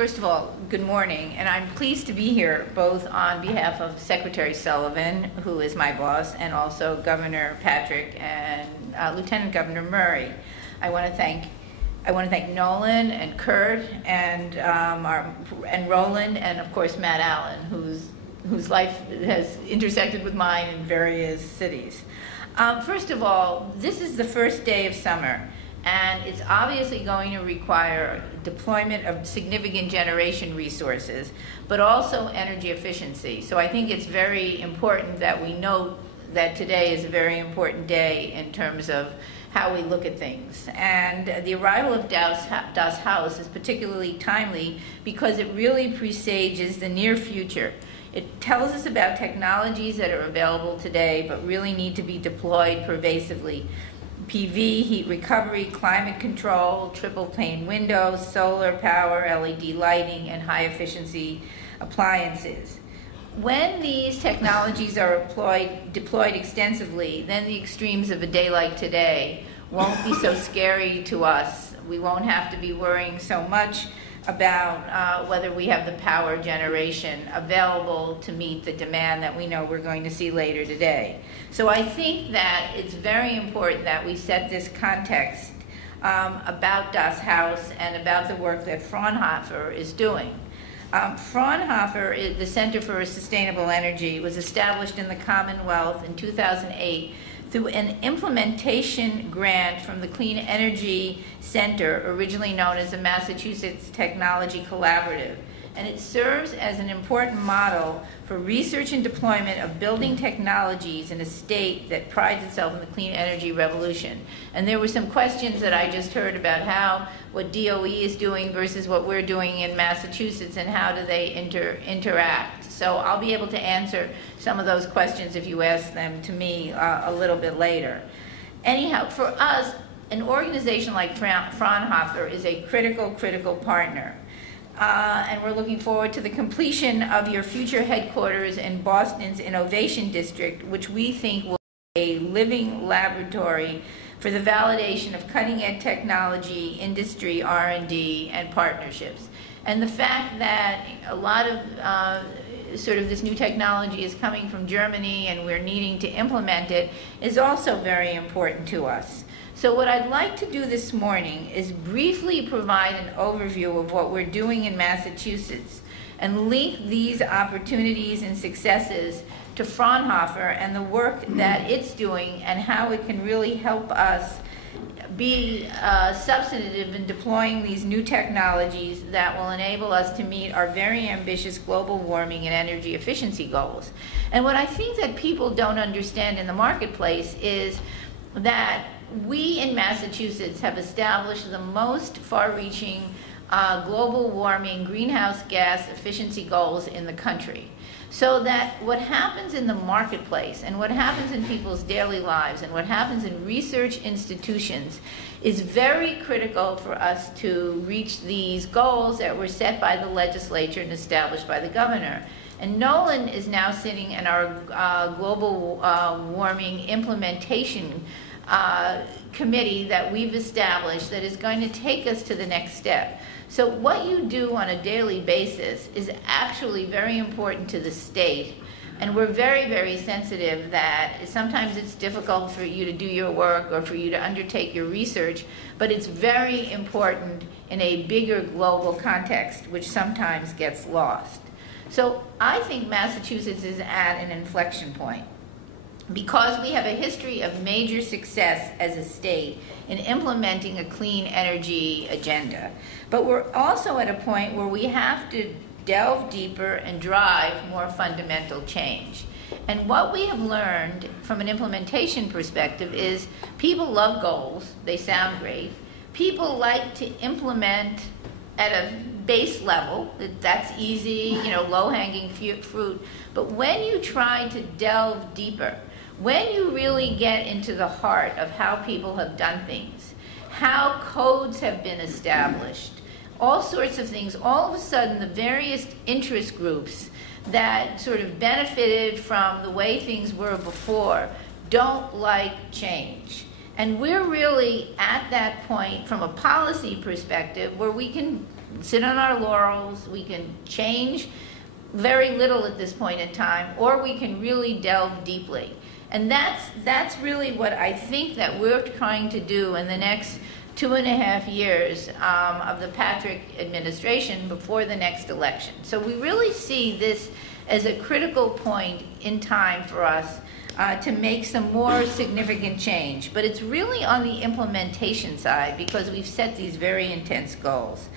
First of all, good morning, and I'm pleased to be here both on behalf of Secretary Sullivan, who is my boss, and also Governor Patrick and Lieutenant Governor Murray. I want to thank Nolan and Kurt and Roland and of course Matt Allen, whose life has intersected with mine in various cities. First of all, this is the first day of summer, and it's obviously going to require deployment of significant generation resources, but also energy efficiency. So I think it's very important that we note that today is a very important day in terms of how we look at things. And the arrival of Das Haus is particularly timely because it really presages the near future. It tells us about technologies that are available today but really need to be deployed pervasively. PV, heat recovery, climate control, triple pane windows, solar power, LED lighting, and high efficiency appliances. When these technologies are deployed extensively, then the extremes of a day like today won't be so scary to us. We won't have to be worrying so much about whether we have the power generation available to meet the demand that we know we're going to see later today. So I think that it's very important that we set this context about Das Haus and about the work that Fraunhofer is doing. Fraunhofer, the Center for Sustainable Energy, was established in the Commonwealth in 2008 through an implementation grant from the Clean Energy Center, originally known as the Massachusetts Technology Collaborative. And it serves as an important model for research and deployment of building technologies in a state that prides itself in the clean energy revolution. And there were some questions that I just heard about what DOE is doing versus what we're doing in Massachusetts and how do they interact. So I'll be able to answer some of those questions if you ask them to me a little bit later. Anyhow, for us, an organization like Fraunhofer is a critical partner. And we're looking forward to the completion of your future headquarters in Boston's Innovation District, which we think will be a living laboratory for the validation of cutting-edge technology, industry, R&D, and partnerships. And the fact that a lot of sort of this new technology is coming from Germany and we're needing to implement it is also very important to us. So what I'd like to do this morning is briefly provide an overview of what we're doing in Massachusetts and link these opportunities and successes to Fraunhofer and the work that it's doing and how it can really help us be substantive in deploying these new technologies that will enable us to meet our very ambitious global warming and energy efficiency goals. And what I think that people don't understand in the marketplace is that we in Massachusetts have established the most far-reaching global warming greenhouse gas efficiency goals in the country. So that what happens in the marketplace and what happens in people's daily lives and what happens in research institutions is very critical for us to reach these goals that were set by the legislature and established by the governor. And Nolan is now sitting in our global warming implementation committee that we've established that is going to take us to the next step. So what you do on a daily basis is actually very important to the state, and we're very sensitive that sometimes it's difficult for you to do your work or for you to undertake your research, but it's very important in a bigger global context, which sometimes gets lost. So I think Massachusetts is at an inflection point, because we have a history of major success as a state in implementing a clean energy agenda. But we're also at a point where we have to delve deeper and drive more fundamental change. And what we have learned from an implementation perspective is people love goals, they sound great. People like to implement at a base level, that's easy, low-hanging fruit. But when you try to delve deeper, when you really get into the heart of how people have done things, how codes have been established, all sorts of things, all of a sudden the various interest groups that sort of benefited from the way things were before don't like change. And we're really at that point from a policy perspective where we can sit on our laurels, we can change very little at this point in time, or we can really delve deeply. And that's really what I think that we're trying to do in the next 2.5 years of the Patrick administration before the next election. So we really see this as a critical point in time for us to make some more significant change. But it's really on the implementation side because we've set these very intense goals.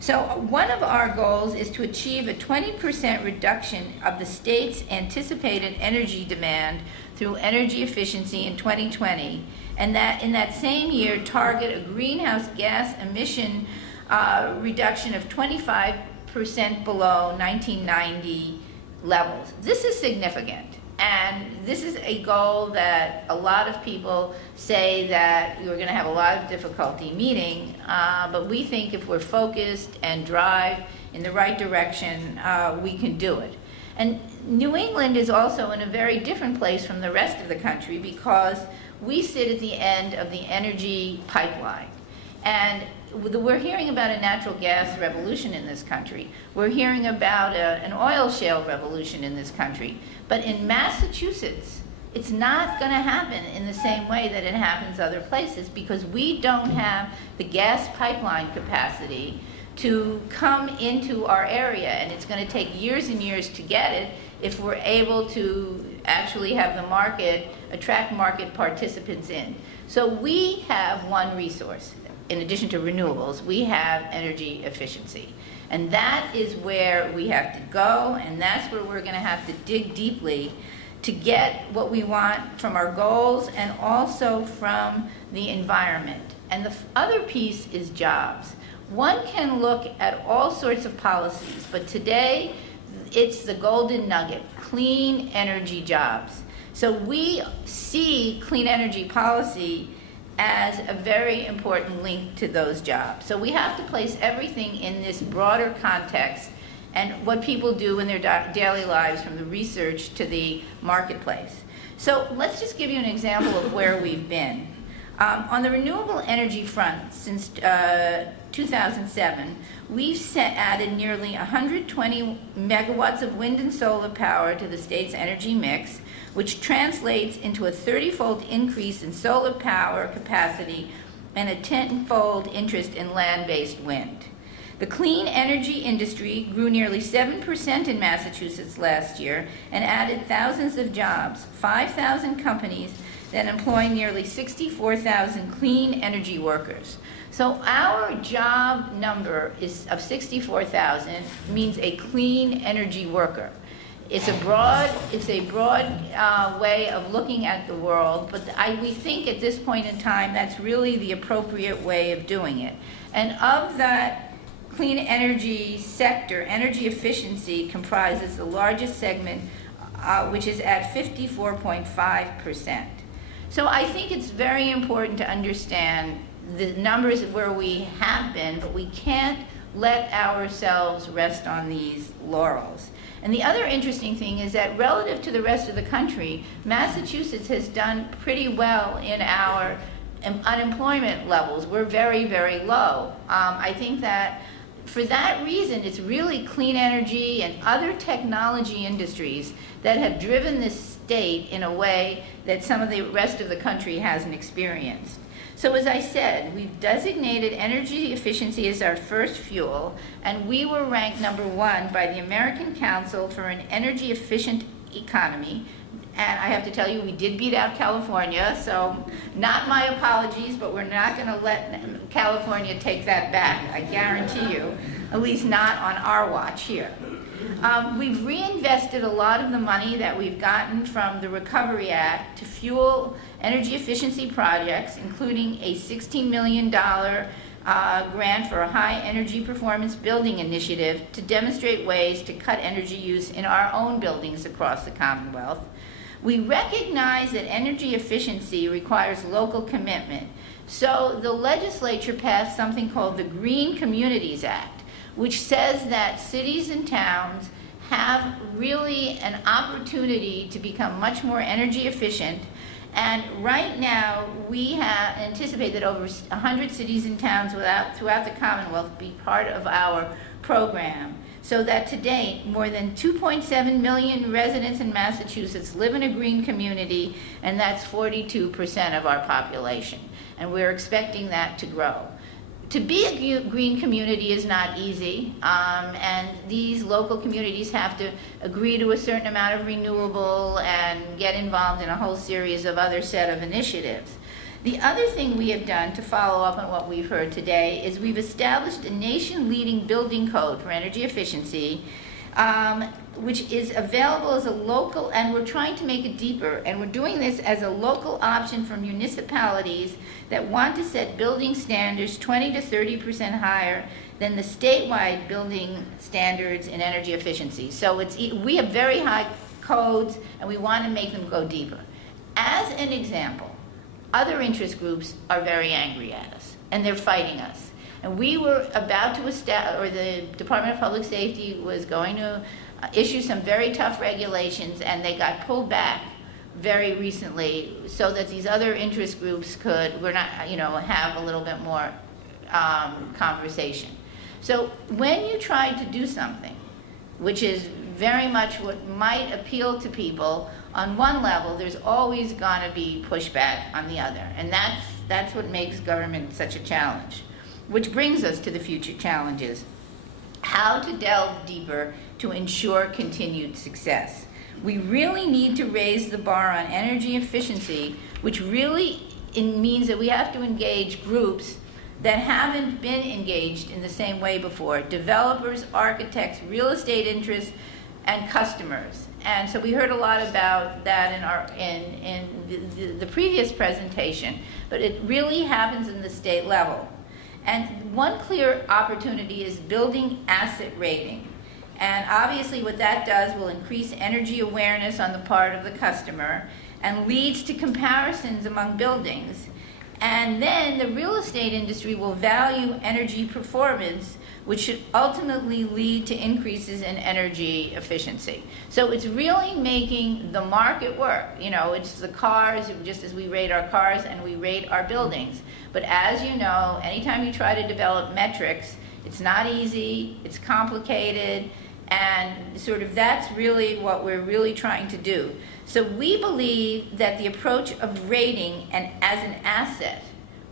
So one of our goals is to achieve a 20% reduction of the state's anticipated energy demand through energy efficiency in 2020, and that in that same year target a greenhouse gas emission reduction of 25% below 1990 levels. This is significant. And this is a goal that a lot of people say that we're going to have a lot of difficulty meeting, but we think if we're focused and drive in the right direction, we can do it. And New England is also in a very different place from the rest of the country because we sit at the end of the energy pipeline. And we're hearing about a natural gas revolution in this country. We're hearing about an oil shale revolution in this country. But in Massachusetts, it's not going to happen in the same way that it happens other places because we don't have the gas pipeline capacity to come into our area. And it's going to take years and years to get it if we're able to actually have the market, attract market participants in. So we have one resource. In addition to renewables, we have energy efficiency. And that is where we have to go, and that's where we're going to have to dig deeply to get what we want from our goals and also from the environment. And the other piece is jobs. One can look at all sorts of policies, but today it's the golden nugget, clean energy jobs. So we see clean energy policy as a very important link to those jobs. So we have to place everything in this broader context and what people do in their daily lives from the research to the marketplace. So let's just give you an example of where we've been. On the renewable energy front, since 2007, we've added nearly 120 megawatts of wind and solar power to the state's energy mix, which translates into a 30-fold increase in solar power capacity and a 10-fold interest in land-based wind. The clean energy industry grew nearly 7% in Massachusetts last year and added thousands of jobs, 5,000 companies that employ nearly 64,000 clean energy workers. So our job number of 64,000 means a clean energy worker. It's a broad way of looking at the world, but we think at this point in time that's really the appropriate way of doing it. And of that clean energy sector, energy efficiency comprises the largest segment, which is at 54.5%. So I think it's very important to understand the numbers of where we have been, but we can't let ourselves rest on these laurels. And the other interesting thing is that relative to the rest of the country, Massachusetts has done pretty well in our unemployment levels. We're very, very low. I think that for that reason, it's really clean energy and other technology industries that have driven this state in a way that some of the rest of the country hasn't experienced. So as I said, we've designated energy efficiency as our first fuel, and we were ranked #1 by the American Council for an Energy Efficient Economy. And I have to tell you, we did beat out California, so not my apologies, but we're not going to let California take that back, I guarantee you, at least not on our watch here. We've reinvested a lot of the money that we've gotten from the Recovery Act to fuel energy efficiency projects, including a $16 million grant for a high energy performance building initiative to demonstrate ways to cut energy use in our own buildings across the Commonwealth. We recognize that energy efficiency requires local commitment, so the legislature passed something called the Green Communities Act, which says that cities and towns have really an opportunity to become much more energy efficient, And right now, we anticipate that over 100 cities and towns throughout the Commonwealth be part of our program. So that to date, more than 2.7 million residents in Massachusetts live in a green community, and that's 42% of our population. And we're expecting that to grow. To be a green community is not easy, and these local communities have to agree to a certain amount of renewable and get involved in a whole series of other set of initiatives. The other thing we have done to follow up on what we've heard today is we've established a nation-leading building code for energy efficiency, which is available as a local, and we're trying to make it deeper, and we're doing this as a local option for municipalities that want to set building standards 20 to 30% higher than the statewide building standards in energy efficiency. So we have very high codes, and we want to make them go deeper. As an example, other interest groups are very angry at us, and they're fighting us. And we were about to establish, or the Department of Public Safety was going to issue some very tough regulations, and they got pulled back very recently so that these other interest groups could, have a little bit more conversation. So when you try to do something, which is very much what might appeal to people, on one level, there's always going to be pushback on the other. And that's what makes government such a challenge. Which brings us to the future challenges. How to delve deeper to ensure continued success. We really need to raise the bar on energy efficiency, which really means that we have to engage groups that haven't been engaged in the same way before. Developers, architects, real estate interests, and customers. And so we heard a lot about that in the previous presentation, but it really happens in the state level. And one clear opportunity is building asset rating. And obviously what that does will increase energy awareness on the part of the customer and leads to comparisons among buildings. And then the real estate industry will value energy performance, which should ultimately lead to increases in energy efficiency. So it's really making the market work. It's the cars, just as we rate our cars and we rate our buildings. But as you know, anytime you try to develop metrics, it's not easy, it's complicated, and that's really what we're really trying to do. So we believe that the approach of rating and as an asset,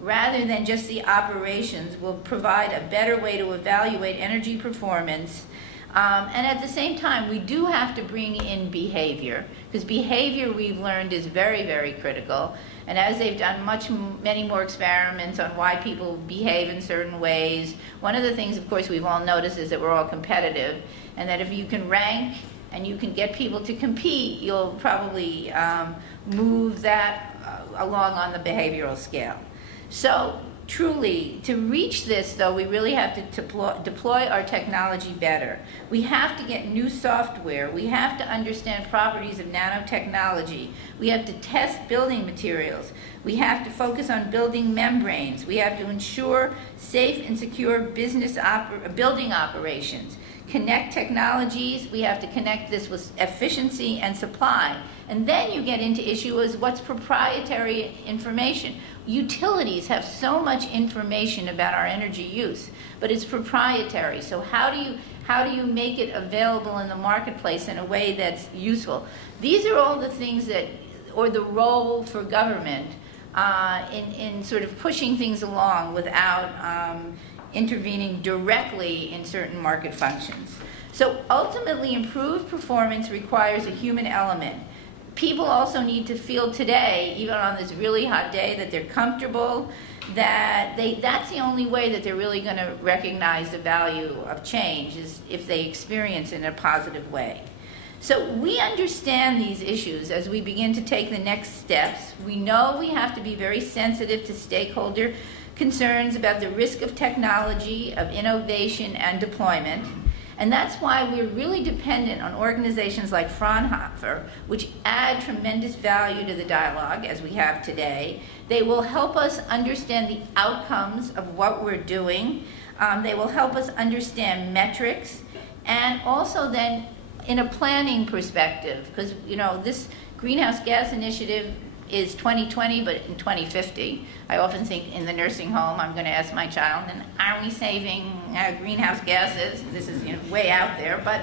rather than just the operations, will provide a better way to evaluate energy performance. And at the same time, we do have to bring in behavior, because behavior, we've learned, is very, very critical. And as they've done many more experiments on why people behave in certain ways, one of the things, of course, we've all noticed is that we're all competitive, and that if you can rank and you can get people to compete, you'll probably move that along on the behavioral scale. So truly, to reach this, though, we really have to deploy our technology better. We have to get new software. We have to understand properties of nanotechnology. We have to test building materials. We have to focus on building membranes. We have to ensure safe and secure building operations. Connect technologies. We have to connect this with efficiency and supply. And then you get into issues what's proprietary information. Utilities have so much information about our energy use, but it's proprietary. So how do you make it available in the marketplace in a way that's useful? These are all the things or the role for government in sort of pushing things along without intervening directly in certain market functions. So ultimately, improved performance requires a human element. People also need to feel today, even on this really hot day, that they're comfortable, that's the only way that they're really going to recognize the value of change, is if they experience it in a positive way. So we understand these issues as we begin to take the next steps. We know we have to be very sensitive to stakeholder concerns about the risk of technology, of innovation and deployment. And that's why we're really dependent on organizations like Fraunhofer, which add tremendous value to the dialogue, as we have today. They will help us understand the outcomes of what we're doing. They will help us understand metrics, and also then in a planning perspective, because this greenhouse gas initiative is 2020, but in 2050. I often think in the nursing home, I'm going to ask my child, and are we saving greenhouse gases? This is way out there, but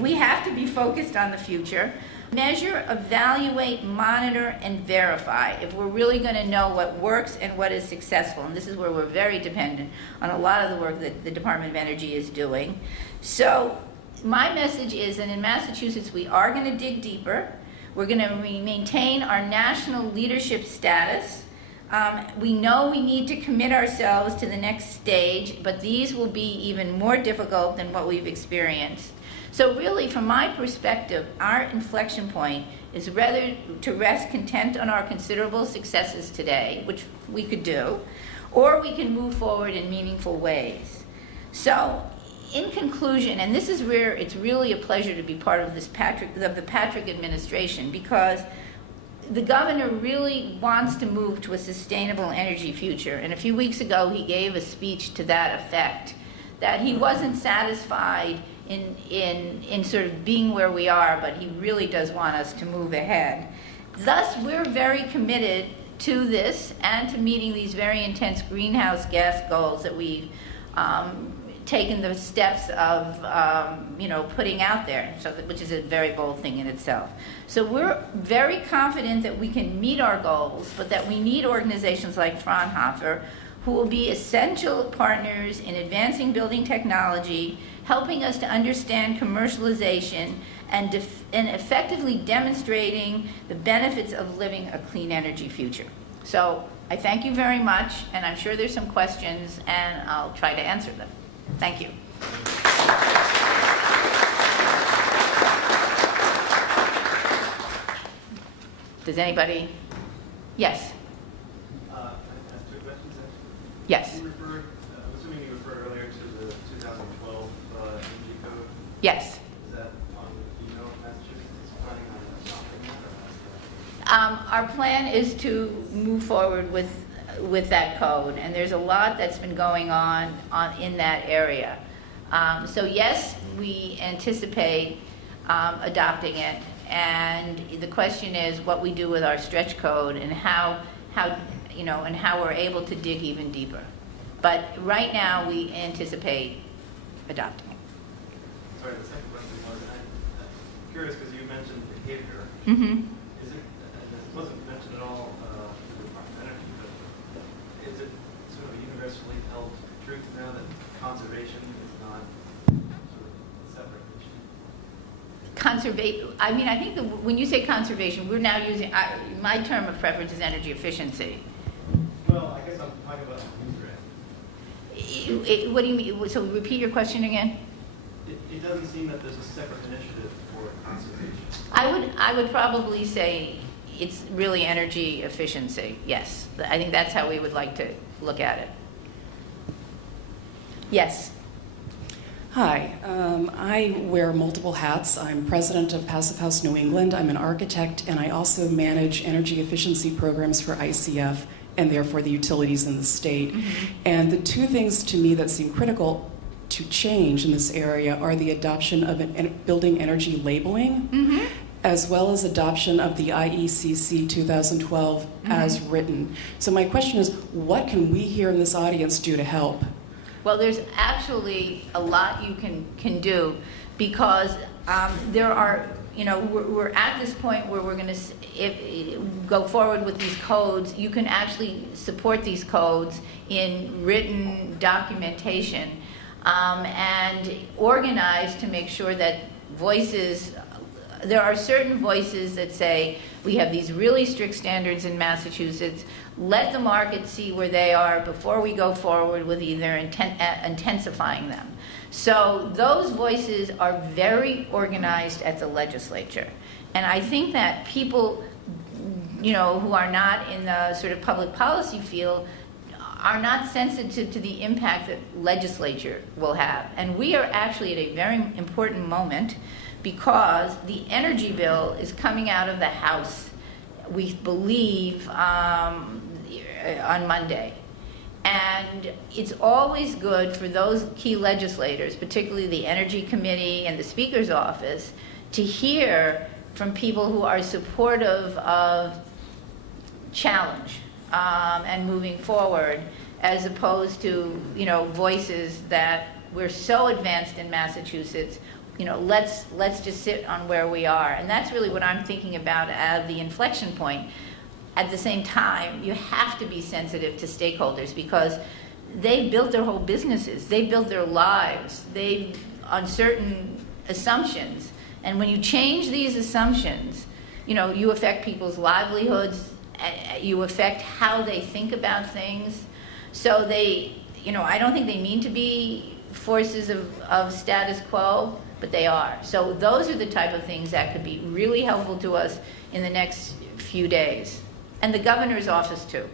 we have to be focused on the future. Measure, evaluate, monitor, and verify if we're really going to know what works and what is successful. And this is where we're very dependent on a lot of the work that the Department of Energy is doing. So my message is that in Massachusetts, we are going to dig deeper. We're going to maintain our national leadership status. We know we need to commit ourselves to the next stage, but these will be even more difficult than what we've experienced. So really, from my perspective, our inflection point is rather to rest content on our considerable successes today, which we could do, or we can move forward in meaningful ways. So in conclusion, and this is where it's really a pleasure to be part of the Patrick administration, because the governor really wants to move to a sustainable energy future. And a few weeks ago, he gave a speech to that effect, that he wasn't satisfied in sort of being where we are, but he really does want us to move ahead. Thus, we're very committed to this and to meeting these very intense greenhouse gas goals that we've taken the steps of putting out there, which is a very bold thing in itself. So we're very confident that we can meet our goals, but that we need organizations like Fraunhofer, who will be essential partners in advancing building technology, helping us to understand commercialization, and effectively demonstrating the benefits of living a clean energy future. So I thank you very much, and I'm sure there's some questions, and I'll try to answer them. Thank you. Does anybody? Yes. I have two questions. Yes. You referred, I'm assuming you referred earlier to the 2012 energy code. Yes. Is that on, do you know if Massachusetts is planning on adopting that, or Our plan is to move forward with that code, and there's a lot that's been going on in that area. So yes, we anticipate adopting it, and the question is what we do with our stretch code and how we're able to dig even deeper. But right now, we anticipate adopting it. Sorry, the second question was, I'm curious because you mentioned behavior. Mm-hmm. Is it, and this wasn't mentioned at all in the Department of Energy, but is it sort of a universally held truth now that conservation is not sort of a separate issue? I mean, I think when you say conservation, we're now using, my term of preference is energy efficiency. Well, I guess I'm talking about user end. What do you mean? So repeat your question again. It doesn't seem that there's a separate initiative for conservation. I would probably say it's really energy efficiency, yes. I think that's how we would like to look at it. Yes. Hi, I wear multiple hats. I'm president of Passive House New England. I'm an architect, and I also manage energy efficiency programs for ICF and therefore the utilities in the state. Mm-hmm. And the two things to me that seem critical to change in this area are the adoption of building energy labeling, mm-hmm. as well as adoption of the IECC 2012 mm-hmm. as written. So my question is, what can we here in this audience do to help? Well, there's actually a lot you can do, because there are, we're at this point where we're going to go forward with these codes. You can actually support these codes in written documentation and organize to make sure that there are certain voices that say, we have these really strict standards in Massachusetts. Let the market see where they are before we go forward with either intensifying them. So those voices are very organized at the legislature. And I think that people, who are not in the sort of public policy field are not sensitive to the impact that legislature will have. And we are actually at a very important moment, because the energy bill is coming out of the House, we believe, on Monday. And it's always good for those key legislators, particularly the Energy Committee and the Speaker's office, to hear from people who are supportive of challenge and moving forward, as opposed to, you know, voices that we're so advanced in Massachusetts, you know, let's just sit on where we are. And that's really what I'm thinking about as the inflection point. At the same time, you have to be sensitive to stakeholders, because they built their whole businesses, they built their lives, they on certain assumptions. And when you change these assumptions, you know, you affect people's livelihoods, you affect how they think about things. So they, you know, I don't think they mean to be forces of status quo, but they are. So those are the type of things that could be really helpful to us in the next few days. And the governor's office too.